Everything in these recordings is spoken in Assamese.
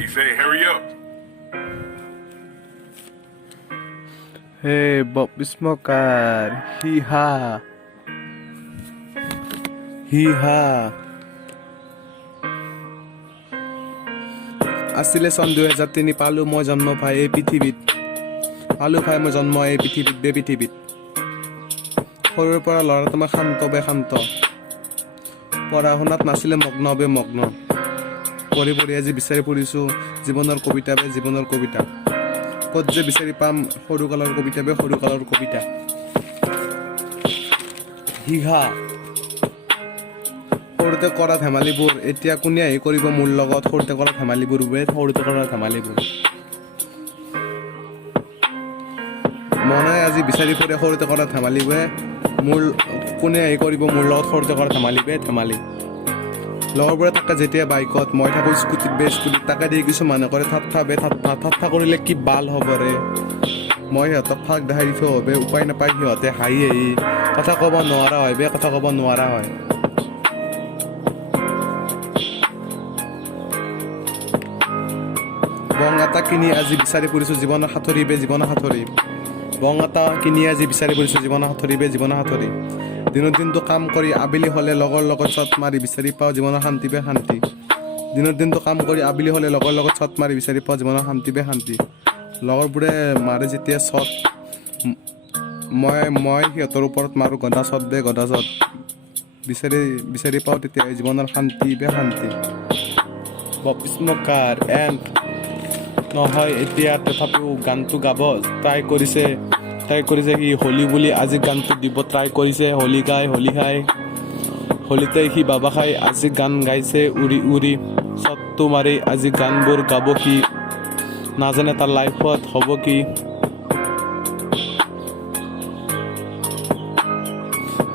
Hey, say, hurry up. Hey, Bob Smoker. Hee ha. Hee ha. আছিলে চন 2003 পালো মই জন্ম পাই এই পৃথিৱীত পালো পাই মই জন্ম এই পৃথিৱীত পৃথিৱীত সৰুৰ পৰা ল'ৰাটো মই শান্ত পঢ়া শুনাত নাছিলে মগ্ন পঢ়ি আজি বিচাৰি ফুৰিছোঁ জীৱনৰ কবিতা ক'ত যে বিচাৰি পাম সৰুকালৰ কবিতা হিহা সৰুতে কৰা ধেমালিবোৰ এতিয়া কোনে আহি কৰিব মোৰ লগত সৰুতে কৰা ধেমালিবোৰ মনে আজি বিচাৰি ফুৰে সৰুতে কৰা ধেমালিবোৰে মোৰ কোনে আহি কৰিব মোৰ লগত সৰুতে কৰা ধেমালি লগৰবোৰে থাকে যেতিয়া বাইকত মই থাকোঁ স্কুটিত তাকে দি কিছুমানে কৰে ঠাট্টা কৰিলে কি বাল হ'ব ৰে মই সিহঁতক ফাক দেখাই দি থৈ হবে উপায় নাপায় সিহঁতে হাঁহি কথা ক'ব নোৱাৰা হয় বং এটা কিনি আজি বিচাৰি ফুৰিছোঁ জীৱনৰ সাঁথৰি বং এটা কিনি আজি বিচাৰি ফুৰিছোঁ জীৱনৰ সাঁথৰি দিনৰ দিনটো কাম কৰি আবেলি হ'লে লগৰ লগত চট মাৰি বিচাৰি পাওঁ জীৱনৰ শান্তি দিনৰ দিনটো কাম কৰি আবেলি হ'লে লগৰ লগত চট মাৰি বিচাৰি পাওঁ জীৱনৰ শান্তি লগৰবোৰে মাৰে যেতিয়া চট মই সিহঁতৰ ওপৰত মাৰোঁ গদা চট বিচাৰি পাওঁ তেতিয়া জীৱনৰ শান্তি বব স্মকাৰ এণ্ড নহয় এতিয়া তথাপিও গানটো গাব ট্ৰাই কৰিছে সি হোলী বুলি আজি গানটো দিব ট্ৰাই কৰিছে হোলী খাই হোলীতে সি বাবা খাই আজি গান গাইছে উৰি চটটো মাৰি আজি গানবোৰ গাব সি নাজানে তাৰ লাইফত হ'ব কি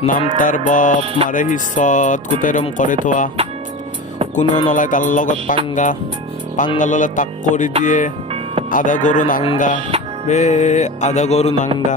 নাম তাৰ বব মাৰে সি চট কুটেৰম কৰে থোৱা কোনো নলয় তাৰ লগত পাংগা ল'লে তাক কৰি দিয়ে আধা গৰু নাংগা